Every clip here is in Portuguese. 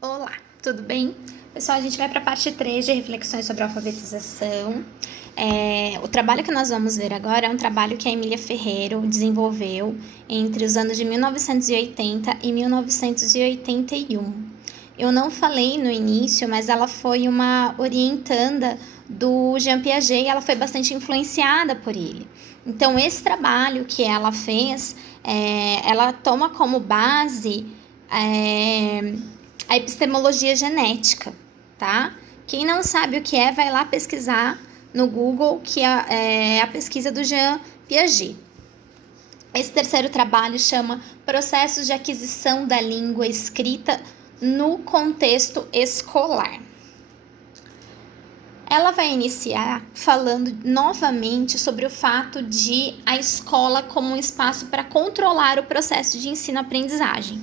Olá, tudo bem? Pessoal, a gente vai para a parte 3 de reflexões sobre alfabetização. O trabalho que nós vamos ver agora é um trabalho que a Emília Ferreiro desenvolveu entre os anos de 1980 e 1981. Eu não falei no início, mas ela foi uma orientanda do Jean Piaget e ela foi bastante influenciada por ele. Então, esse trabalho que ela fez, ela toma como base a epistemologia genética, tá? Quem não sabe o que é, vai lá pesquisar no Google, que é a pesquisa do Jean Piaget. Esse terceiro trabalho chama Processos de Aquisição da Língua Escrita no Contexto Escolar. Ela vai iniciar falando novamente sobre o fato de a escola como um espaço para controlar o processo de ensino-aprendizagem.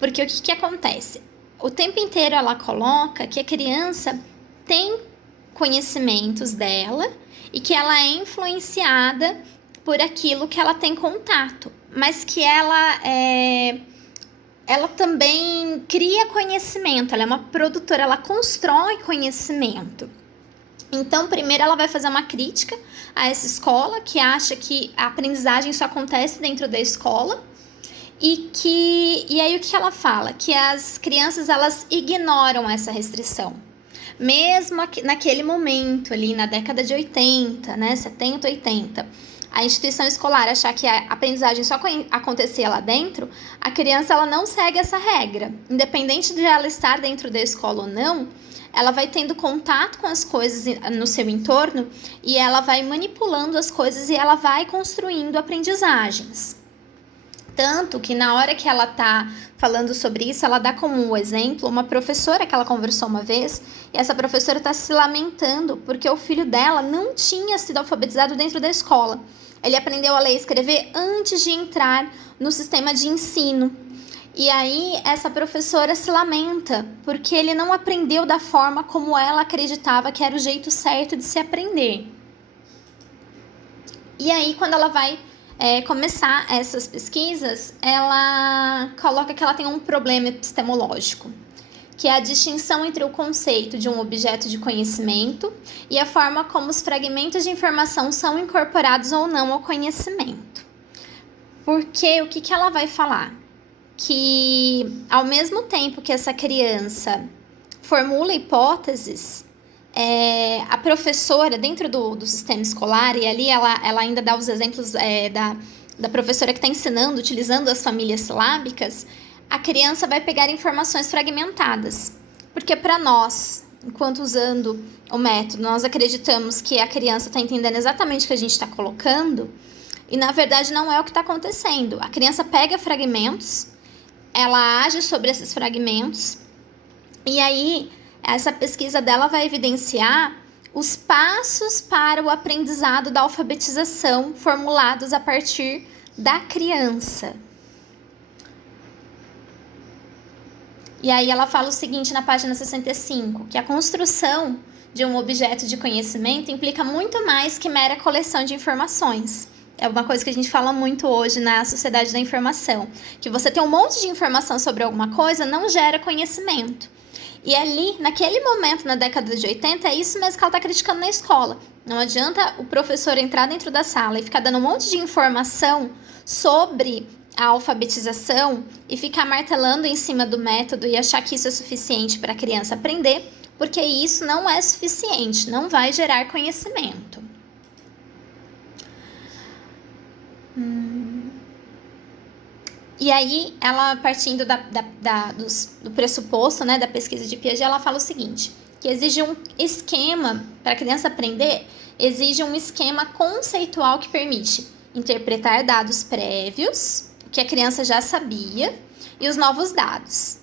Porque o que acontece? O tempo inteiro ela coloca que a criança tem conhecimentos dela e que ela é influenciada por aquilo que ela tem contato, mas que ela também cria conhecimento, ela é uma produtora, ela constrói conhecimento. Então, primeiro ela vai fazer uma crítica a essa escola que acha que a aprendizagem só acontece dentro da escola. E aí o que ela fala? Que as crianças elas ignoram essa restrição. Mesmo naquele momento, ali na década de 80, né, 70, 80, a instituição escolar achar que a aprendizagem só acontecia lá dentro, a criança ela não segue essa regra. Independente de ela estar dentro da escola ou não, ela vai tendo contato com as coisas no seu entorno e ela vai manipulando as coisas e ela vai construindo aprendizagens. Tanto que na hora que ela tá falando sobre isso, ela dá como exemplo uma professora que ela conversou uma vez, e essa professora tá se lamentando porque o filho dela não tinha sido alfabetizado dentro da escola. Ele aprendeu a ler e escrever antes de entrar no sistema de ensino. E aí essa professora se lamenta porque ele não aprendeu da forma como ela acreditava que era o jeito certo de se aprender. E aí quando ela vai começar essas pesquisas, ela coloca que ela tem um problema epistemológico, que é a distinção entre o conceito de um objeto de conhecimento e a forma como os fragmentos de informação são incorporados ou não ao conhecimento. Porque o que ela vai falar? Que ao mesmo tempo que essa criança formula hipóteses, a professora dentro do sistema escolar, e ali ela ainda dá os exemplos da professora que está ensinando, utilizando as famílias silábicas, a criança vai pegar informações fragmentadas. Porque para nós, enquanto usando o método, nós acreditamos que a criança está entendendo exatamente o que a gente está colocando, e na verdade não é o que está acontecendo. A criança pega fragmentos, ela age sobre esses fragmentos, e aí essa pesquisa dela vai evidenciar os passos para o aprendizado da alfabetização formulados a partir da criança. E aí ela fala o seguinte na página 65, que a construção de um objeto de conhecimento implica muito mais que mera coleção de informações. É uma coisa que a gente fala muito hoje na sociedade da informação, que você ter um monte de informação sobre alguma coisa não gera conhecimento. E ali, naquele momento, na década de 80, é isso mesmo que ela está criticando na escola. Não adianta o professor entrar dentro da sala e ficar dando um monte de informação sobre a alfabetização e ficar martelando em cima do método e achar que isso é suficiente para a criança aprender, porque isso não é suficiente, não vai gerar conhecimento. E aí, ela partindo do pressuposto, né, da pesquisa de Piaget, ela fala o seguinte, que exige um esquema, para a criança aprender, exige um esquema conceitual que permite interpretar dados prévios, que a criança já sabia, e os novos dados.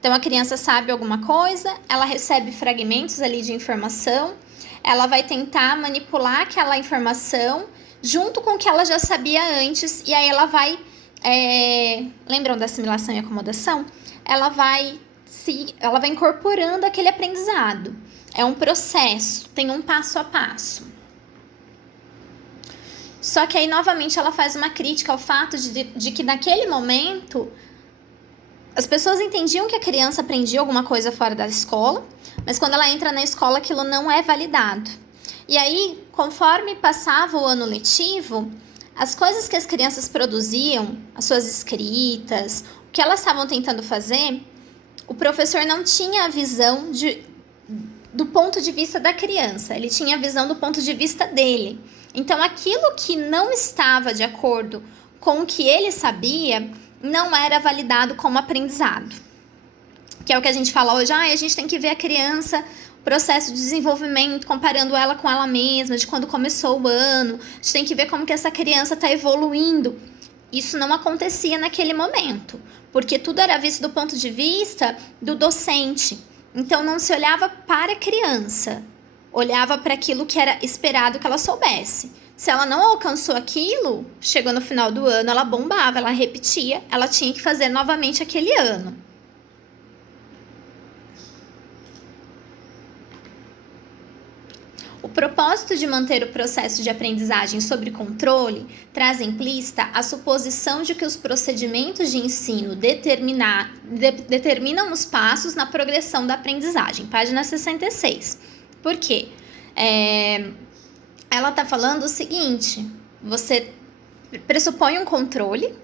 Então, a criança sabe alguma coisa, ela recebe fragmentos ali de informação, ela vai tentar manipular aquela informação junto com o que ela já sabia antes, e aí ela vai... lembram da assimilação e acomodação? Ela vai incorporando aquele aprendizado. É um processo, tem um passo a passo. Só que aí, novamente, ela faz uma crítica ao fato de que naquele momento As pessoas entendiam que a criança aprendia alguma coisa fora da escola, mas quando ela entra na escola aquilo não é validado. E aí, conforme passava o ano letivo, as coisas que as crianças produziam, as suas escritas, o que elas estavam tentando fazer, o professor não tinha a visão do ponto de vista da criança, ele tinha a visão do ponto de vista dele. Então, aquilo que não estava de acordo com o que ele sabia, não era validado como aprendizado. Que é o que a gente fala hoje, a gente tem que ver a criança, o processo de desenvolvimento, comparando ela com ela mesma, de quando começou o ano, a gente tem que ver como que essa criança está evoluindo. Isso não acontecia naquele momento, porque tudo era visto do ponto de vista do docente. Então, não se olhava para a criança, olhava para aquilo que era esperado que ela soubesse. Se ela não alcançou aquilo, chegou no final do ano, ela bombava, ela repetia, ela tinha que fazer novamente aquele ano. O propósito de manter o processo de aprendizagem sob controle traz implícita a suposição de que os procedimentos de ensino determinam os passos na progressão da aprendizagem. Página 66. Por quê? Ela está falando o seguinte, você pressupõe um controle,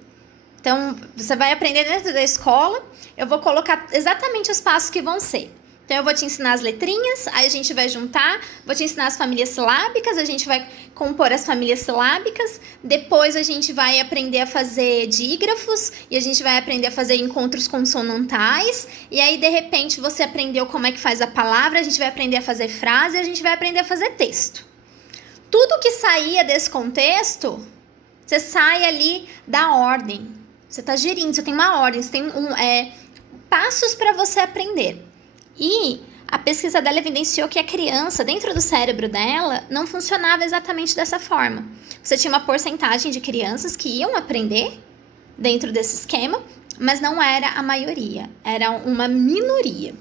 então você vai aprender dentro da escola, eu vou colocar exatamente os passos que vão ser. Então, eu vou te ensinar as letrinhas, aí a gente vai juntar, vou te ensinar as famílias silábicas, a gente vai compor as famílias silábicas, depois a gente vai aprender a fazer dígrafos, e a gente vai aprender a fazer encontros consonantais, e aí, de repente, você aprendeu como é que faz a palavra, a gente vai aprender a fazer frase, a gente vai aprender a fazer texto. Tudo que saía desse contexto, você sai ali da ordem, você está gerindo, você tem uma ordem, você tem passos para você aprender. E a pesquisa dela evidenciou que a criança, dentro do cérebro dela, não funcionava exatamente dessa forma. Você tinha uma porcentagem de crianças que iam aprender dentro desse esquema, mas não era a maioria, era uma minoria.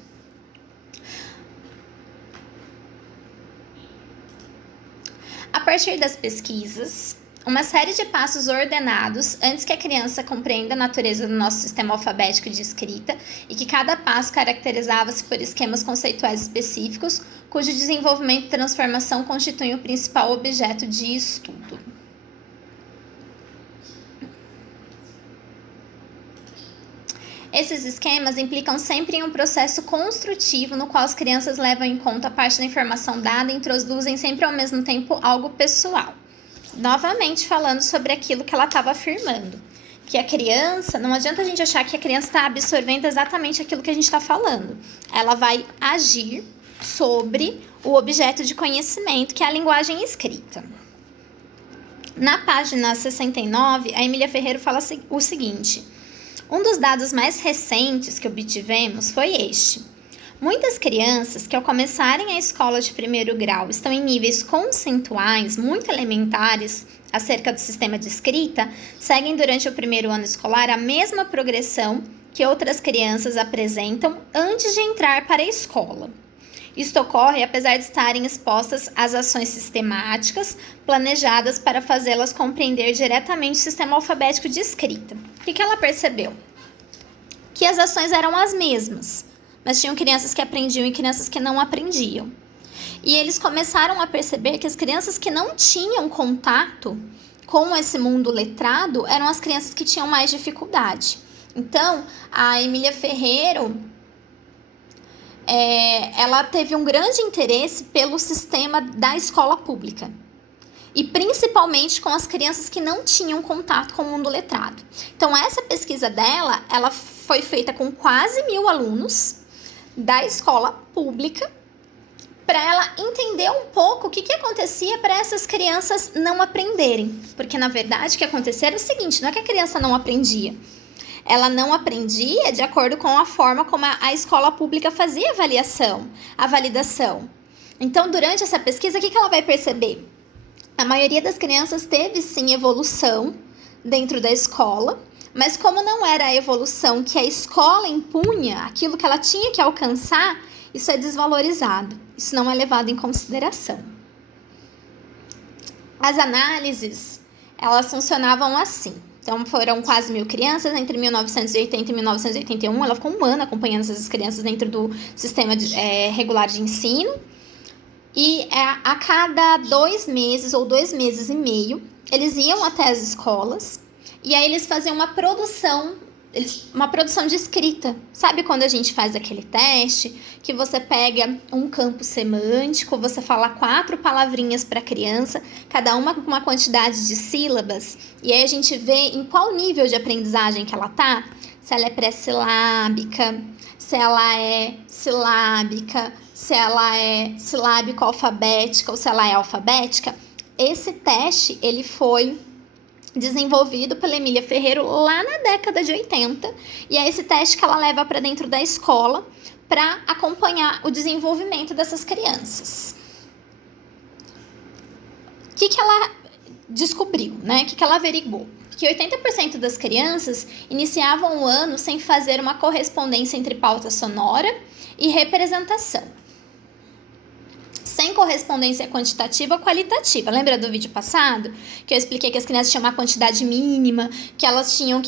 A partir das pesquisas, uma série de passos ordenados antes que a criança compreenda a natureza do nosso sistema alfabético de escrita e que cada passo caracterizava-se por esquemas conceituais específicos, cujo desenvolvimento e transformação constituem o principal objeto de estudo. Esses esquemas implicam sempre em um processo construtivo no qual as crianças levam em conta parte da informação dada e introduzem sempre ao mesmo tempo algo pessoal. Novamente falando sobre aquilo que ela estava afirmando, que a criança, não adianta a gente achar que a criança está absorvendo exatamente aquilo que a gente está falando. Ela vai agir sobre o objeto de conhecimento, que é a linguagem escrita. Na página 69, a Emília Ferreiro fala o seguinte: um dos dados mais recentes que obtivemos foi este. Muitas crianças que ao começarem a escola de primeiro grau estão em níveis conceituais muito elementares acerca do sistema de escrita, seguem durante o primeiro ano escolar a mesma progressão que outras crianças apresentam antes de entrar para a escola. Isto ocorre apesar de estarem expostas às ações sistemáticas planejadas para fazê-las compreender diretamente o sistema alfabético de escrita. O que ela percebeu? Que as ações eram as mesmas, mas tinham crianças que aprendiam e crianças que não aprendiam. E eles começaram a perceber que as crianças que não tinham contato com esse mundo letrado eram as crianças que tinham mais dificuldade. Então, a Emília Ferreiro, ela teve um grande interesse pelo sistema da escola pública. E principalmente com as crianças que não tinham contato com o mundo letrado. Então, essa pesquisa dela, ela foi feita com quase 1.000 alunos da escola pública, para ela entender um pouco o que acontecia para essas crianças não aprenderem. Porque, na verdade, o que acontecia era o seguinte, não é que a criança não aprendia. Ela não aprendia de acordo com a forma como a escola pública fazia a validação. Então, durante essa pesquisa, o que ela vai perceber? A maioria das crianças teve, sim, evolução dentro da escola, mas como não era a evolução que a escola impunha, aquilo que ela tinha que alcançar, isso é desvalorizado, isso não é levado em consideração. As análises, elas funcionavam assim. Então, foram quase 1.000 crianças entre 1980 e 1981. Ela ficou um ano acompanhando essas crianças dentro do sistema regular de ensino. E a cada 2 meses ou 2 meses e meio, eles iam até as escolas e aí eles faziam uma produção de escrita. Sabe quando a gente faz aquele teste que você pega um campo semântico, você fala 4 palavrinhas para a criança, cada uma com uma quantidade de sílabas, e aí a gente vê em qual nível de aprendizagem que ela tá? Se ela é pré-silábica, se ela é silábica, se ela é silábico-alfabética ou se ela é alfabética. Esse teste, ele foi desenvolvido pela Emília Ferreiro lá na década de 80, e é esse teste que ela leva para dentro da escola para acompanhar o desenvolvimento dessas crianças. O que ela descobriu, né? O que ela averiguou? Que 80% das crianças iniciavam o ano sem fazer uma correspondência entre pauta sonora e representação. Sem correspondência quantitativa ou qualitativa. Lembra do vídeo passado? Que eu expliquei que as crianças tinham uma quantidade mínima, que elas tinham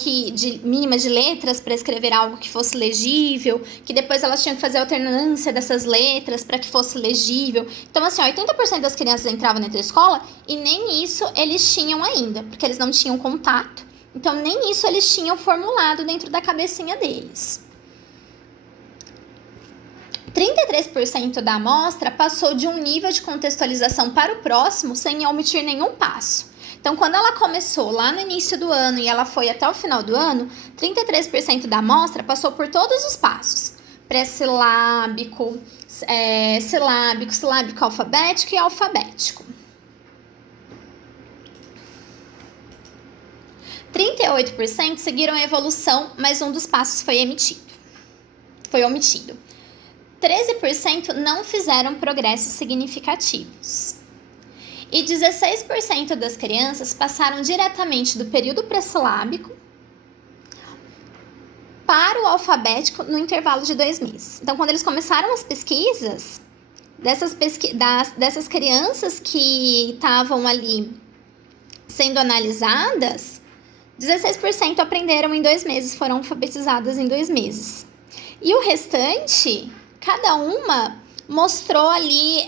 mínima de letras para escrever algo que fosse legível, que depois elas tinham que fazer a alternância dessas letras para que fosse legível. Então, assim, 80% das crianças entravam dentro da escola e nem isso eles tinham ainda, porque eles não tinham contato. Então, nem isso eles tinham formulado dentro da cabecinha deles. 33% da amostra passou de um nível de contextualização para o próximo sem omitir nenhum passo. Então, quando ela começou lá no início do ano e ela foi até o final do ano, 33% da amostra passou por todos os passos. Pré-silábico, silábico, silábico alfabético e alfabético. 38% seguiram a evolução, mas um dos passos foi omitido. 13% não fizeram progressos significativos. E 16% das crianças passaram diretamente do período pré-silábico para o alfabético no intervalo de 2 meses. Então, quando eles começaram as pesquisas, dessas crianças que estavam ali sendo analisadas, 16% aprenderam em 2 meses, foram alfabetizadas em 2 meses. E o restante, cada uma mostrou ali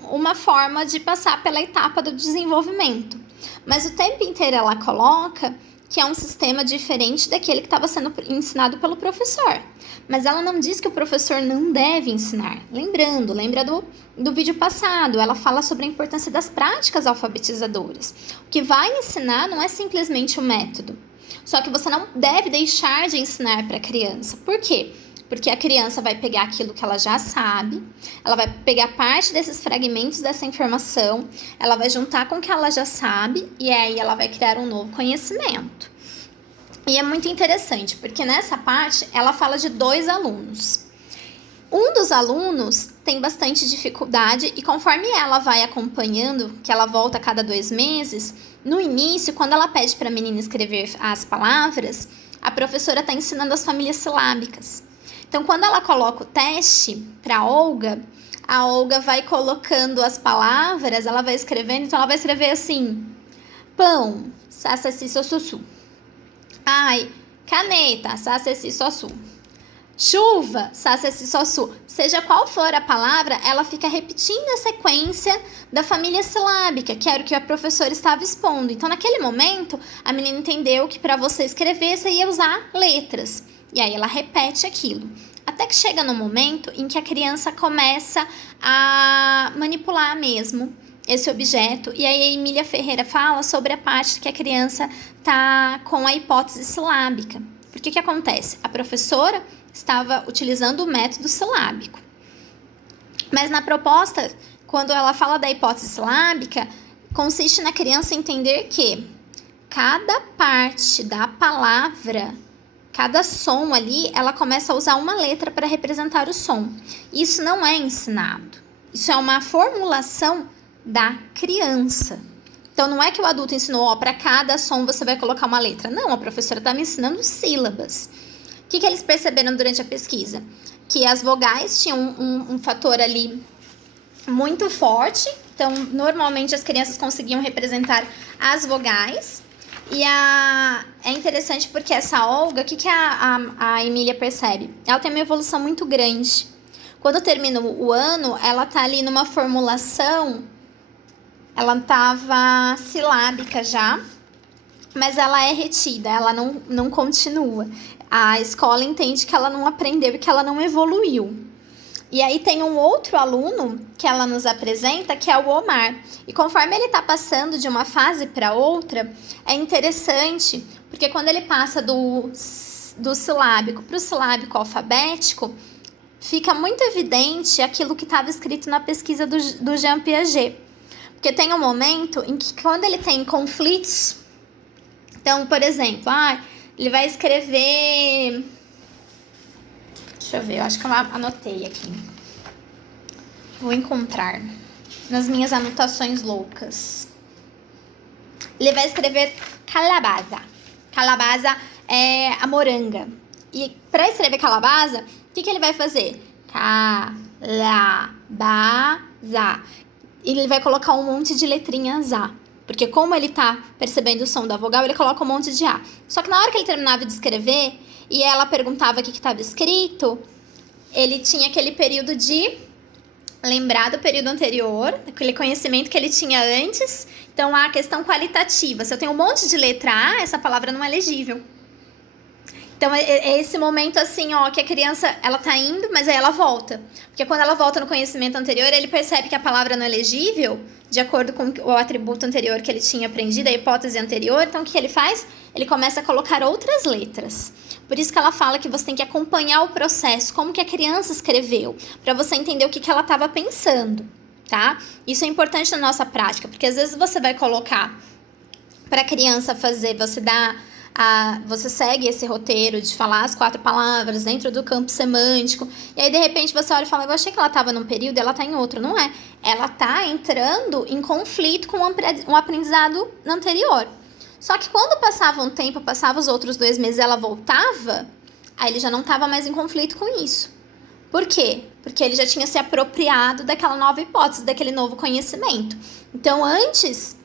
uma forma de passar pela etapa do desenvolvimento. Mas o tempo inteiro ela coloca que é um sistema diferente daquele que estava sendo ensinado pelo professor. Mas ela não diz que o professor não deve ensinar. Lembra do vídeo passado, ela fala sobre a importância das práticas alfabetizadoras. O que vai ensinar não é simplesmente o método. Só que você não deve deixar de ensinar para a criança. Por quê? Porque a criança vai pegar aquilo que ela já sabe, ela vai pegar parte desses fragmentos dessa informação, ela vai juntar com o que ela já sabe e aí ela vai criar um novo conhecimento. E é muito interessante, porque nessa parte ela fala de 2 alunos. Um dos alunos tem bastante dificuldade e conforme ela vai acompanhando, que ela volta a cada 2 meses, no início, quando ela pede para a menina escrever as palavras, a professora está ensinando as famílias silábicas. Então, quando ela coloca o teste para a Olga vai colocando as palavras, ela vai escrevendo, então ela vai escrever assim: pão, sassassi, sossussu. Ai, caneta, sassassi, sossu. Chuva, sassassi, sossu. Seja qual for a palavra, ela fica repetindo a sequência da família silábica, que era o que a professora estava expondo. Então, naquele momento, a menina entendeu que para você escrever, você ia usar letras. E aí ela repete aquilo. Até que chega no momento em que a criança começa a manipular mesmo esse objeto. E aí a Emília Ferreira fala sobre a parte que a criança tá com a hipótese silábica. Porque o que acontece? A professora estava utilizando o método silábico. Mas na proposta, quando ela fala da hipótese silábica, consiste na criança entender que cada parte da palavra, cada som ali, ela começa a usar uma letra para representar o som. Isso não é ensinado. Isso é uma formulação da criança. Então, não é que o adulto ensinou, para cada som você vai colocar uma letra. Não, a professora está me ensinando sílabas. O que eles perceberam durante a pesquisa? Que as vogais tinham um fator ali muito forte. Então, normalmente as crianças conseguiam representar as vogais. E é interessante porque essa Olga, o que a Emília percebe? Ela tem uma evolução muito grande. Quando termina o ano, ela tá ali numa formulação, ela tava silábica já, mas ela é retida, ela não continua. A escola entende que ela não aprendeu e que ela não evoluiu. E aí tem um outro aluno que ela nos apresenta, que é o Omar. E conforme ele tá passando de uma fase para outra, é interessante, porque quando ele passa do silábico para o silábico alfabético, fica muito evidente aquilo que estava escrito na pesquisa do Jean Piaget. Porque tem um momento em que quando ele tem conflitos, então, por exemplo, ele vai escrever... Deixa eu ver, eu acho que eu anotei aqui. Vou encontrar nas minhas anotações loucas. Ele vai escrever calabaza. Calabaza é a moranga. E para escrever calabaza, o que ele vai fazer? Calabaza. Ele vai colocar um monte de letrinhas A. Porque como ele tá percebendo o som da vogal, ele coloca um monte de A. Só que na hora que ele terminava de escrever e ela perguntava o que estava escrito, ele tinha aquele período de lembrar do período anterior, aquele conhecimento que ele tinha antes. Então, a questão qualitativa. Se eu tenho um monte de letra A, essa palavra não é legível. Então, é esse momento assim, que a criança, ela tá indo, mas aí ela volta. Porque quando ela volta no conhecimento anterior, ele percebe que a palavra não é legível, de acordo com o atributo anterior que ele tinha aprendido, a hipótese anterior. Então, o que ele faz? Ele começa a colocar outras letras. Por isso que ela fala que você tem que acompanhar o processo, como que a criança escreveu, para você entender o que ela estava pensando, tá? Isso é importante na nossa prática, porque às vezes você vai colocar para a criança fazer, você segue esse roteiro de falar as 4 palavras dentro do campo semântico, e aí de repente você olha e fala, eu achei que ela estava num período e ela está em outro. Não é. Ela está entrando em conflito com um aprendizado anterior. Só que quando passava um tempo, passava os outros 2 meses, ela voltava, aí ele já não estava mais em conflito com isso. Por quê? Porque ele já tinha se apropriado daquela nova hipótese, daquele novo conhecimento. Então, antes,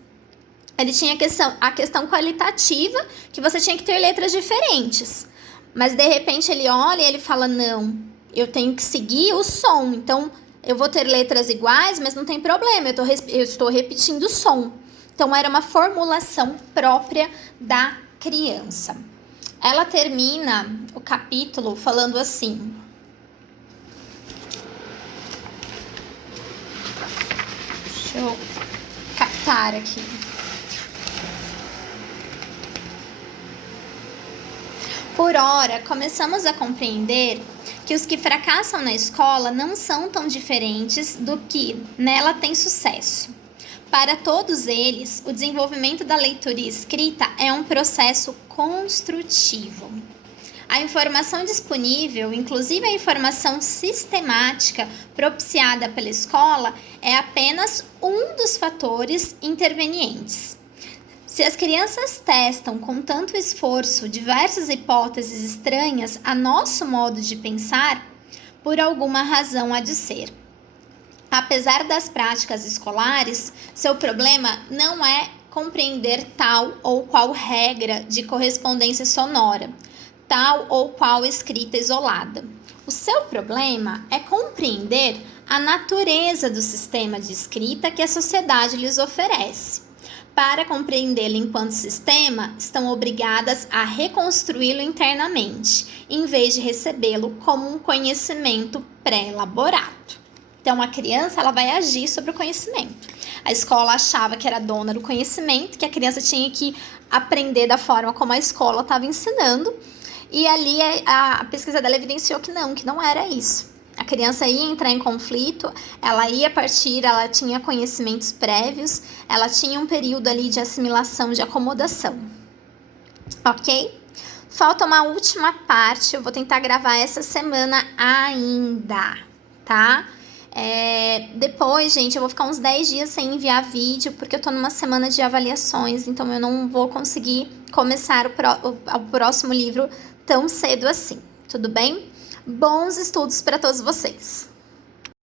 ele tinha a questão qualitativa, que você tinha que ter letras diferentes. Mas, de repente, ele olha e ele fala, não, eu tenho que seguir o som. Então, eu vou ter letras iguais, mas não tem problema, eu estou repetindo o som. Então, era uma formulação própria da criança. Ela termina o capítulo falando assim. Deixa eu captar aqui. Por ora, começamos a compreender que os que fracassam na escola não são tão diferentes do que nela tem sucesso. Para todos eles, o desenvolvimento da leitura e escrita é um processo construtivo. A informação disponível, inclusive a informação sistemática propiciada pela escola, é apenas um dos fatores intervenientes. Se as crianças testam com tanto esforço diversas hipóteses estranhas a nosso modo de pensar, por alguma razão há de ser. Apesar das práticas escolares, seu problema não é compreender tal ou qual regra de correspondência sonora, tal ou qual escrita isolada. O seu problema é compreender a natureza do sistema de escrita que a sociedade lhes oferece. Para compreendê-lo enquanto sistema, estão obrigadas a reconstruí-lo internamente, em vez de recebê-lo como um conhecimento pré-elaborado. Então, a criança ela vai agir sobre o conhecimento. A escola achava que era dona do conhecimento, que a criança tinha que aprender da forma como a escola estava ensinando. E ali a pesquisa dela evidenciou que não era isso. A criança ia entrar em conflito, ela tinha conhecimentos prévios, ela tinha um período ali de assimilação, de acomodação. Ok? Falta uma última parte, eu vou tentar gravar essa semana ainda, tá? Depois, gente, eu vou ficar uns 10 dias sem enviar vídeo, porque eu tô numa semana de avaliações, então eu não vou conseguir começar o próximo livro tão cedo assim, tudo bem? Bons estudos para todos vocês!